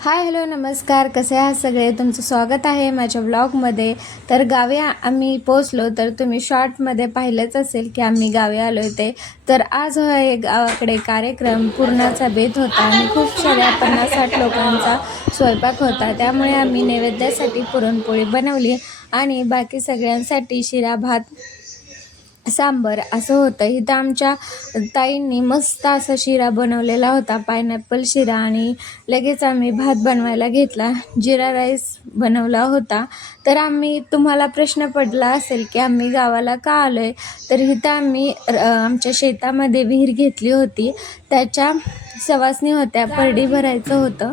Hi hello नमस्कार. कसे आहात सगळे? तुमचं स्वागत आहे माझ्या ब्लॉगमध्ये. तर गावी आम्ही पोचलो तर तुम्ही शॉर्टमध्ये पाहिलंच असेल की आम्ही गावी आलो ते. तर आज एक गावाकडे कार्यक्रम पूर्णाचा बेत होता आणि खूप साऱ्या पन्नास साठ लोकांचा स्वयंपाक होता. त्यामुळे आम्ही नैवेद्यासाठी पुरणपोळी बनवली आणि बाकी सगळ्यांसाठी शिरा भात सांबर असं होतं. इथं आमच्या ताईंनी मस्त असा शिरा बनवलेला होता. पायनॅपल शिरा आणि लगेच आम्ही भात बनवायला घेतला. जिरा राईस बनवला होता. तर आम्ही तुम्हाला प्रश्न पडला असेल की आम्ही गावाला का आलो आहे तर इथं आम्ही र- आमच्या शेतामध्ये विहीर घेतली होती. त्याच्या सवासणी होत्या. परडी भरायचं होतं.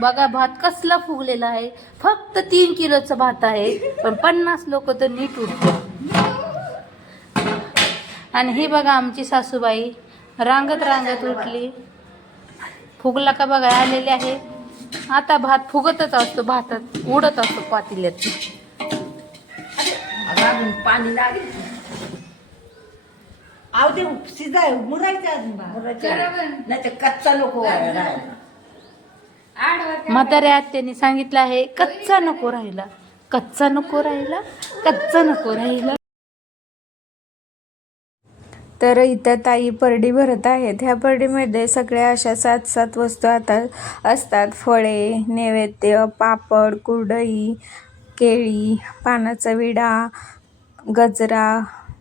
बघा भात कसला फुगलेला आहे. फक्त तीन किलोचा भात आहे पण पन्नास लोक तर नीट उठते आणि ही बघा आमची सासूबाई रांगत रांगत उठली. फुगला का बघा आलेले आहे. आता भात फुगतच असतो भातात उडत असतो पातेल्यात. अजून पाणी लागेल. आव ते शिजाय मुरायचं अजून कच्चा नको व्हायला. म्हाताऱ्या आत्याने सांगितलं आहे कच्चा नको राहिला कच्चा नको राहिला कच्चा नको राहिला. तर इथं ताई परडी भरत आहेत. ह्या परडीमध्ये सगळ्या अशा सात सात वस्तू आता असतात. फळे नैवेद्य पापड कुरडई केळी पानाचा विडा गजरा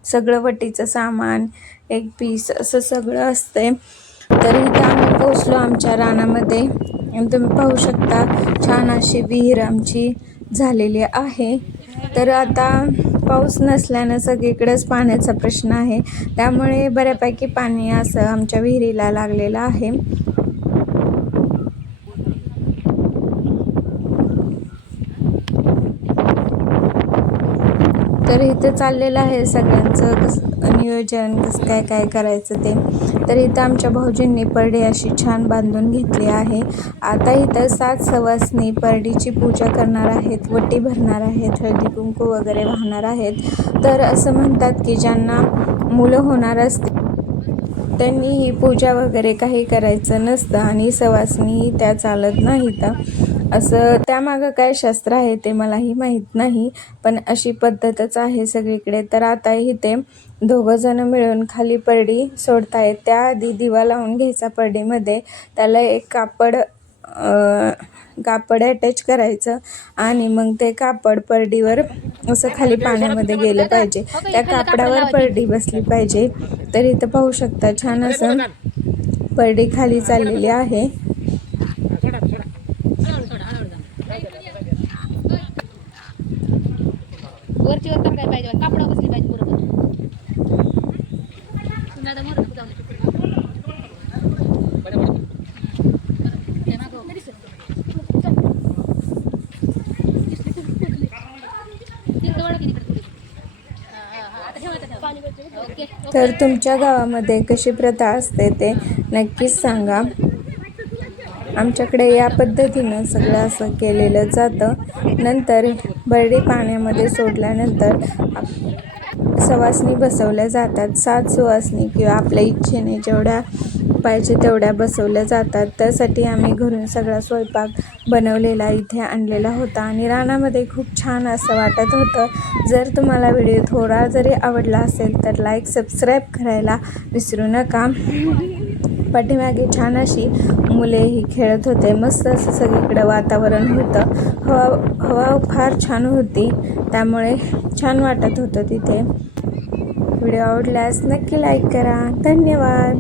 सगळं वटीचं सामान एक पीस असं सगळं असते तर इथं आम्ही पोचलो आमच्या रानामध्ये. तुम्ही पाहू शकता छान अशी विहीर आमची झालेली आहे. तर आता पाऊस नसल्यानं सगळीकडेच पाण्याचा प्रश्न आहे. त्यामुळे बऱ्यापैकी पाणी असं आमच्या विहिरीला लागलेलं आहे. तर इथं चाललेलं आहे सगळ्यांचं कसं नियोजन कसं काय काय करायचं ते. तर इथं आमच्या भाऊजींनी परडी अशी छान बांधून घेतली आहे. आता इथं सात सवासनी परडीची पूजा करणार आहेत वटी भरणार आहेत हळदी कुंकू वगैरे वाहणार आहेत. तर असं म्हणतात की ज्यांना मुलं होणार असते त्यांनी ही पूजा वगैरे काही करायचं नसतं आणि सवासनी त्या चालत नाही तर असं त्यामागं काय शास्त्र आहे ते मलाही माहीत नाही पण अशी पद्धतच आहे सगळीकडे. तर आता इथे दोघंजणं मिळून खाली परडी सोडतायत. त्याआधी दिवा लावून घ्यायचा परडीमध्ये. त्याला एक कापड कापड अटॅच करायचं आणि मग ते कापड परडीवर असं खाली पाण्यामध्ये गेलं पाहिजे. त्या कापडावर परडी बसली पाहिजे. तर इथं पाहू शकता छान असं परडी खाली चाललेली आहे वरची वर तर काय पाहिजे कापडा बसली पाहिजे बरोबर पुन्हा आता मरून जाऊ दे. ते मागं. तिकडं वळा की तिकडं थोडी. हा, हा, हा. आता ठेवा, आता ठेवा. Okay, okay. तर तुमच्या गावामध्ये कशी प्रथा असते ते नक्कीच सांगा. आमच्याकडे या पद्धतीनं सगळं असं केलेलं जातं. नंतर बरडी पाण्यामध्ये सोडल्यानंतर सवासनी बसवल्या जातात. सात सुवासनी किंवा आपल्या इच्छेने जेवढ्या पाहिजे तेवढ्या बसवल्या जातात. त्यासाठी आम्ही घरून सगळा स्वयंपाक बनवलेला इथे आणलेला होता आणि रानामध्ये खूप छान असं वाटत होतं. जर तुम्हाला व्हिडिओ थोडा जरी आवडला असेल तर लाईक सबस्क्राईब करायला विसरू नका. पाठीमागे छान अशी मुलेही खेळत होते. मस्त असं सगळीकडं वातावरण होतं. हवा हवा फार छान होती. त्यामुळे छान वाटत होतं तिथे. व्हिडिओ आवडल्यास नक्की लाईक करा. धन्यवाद.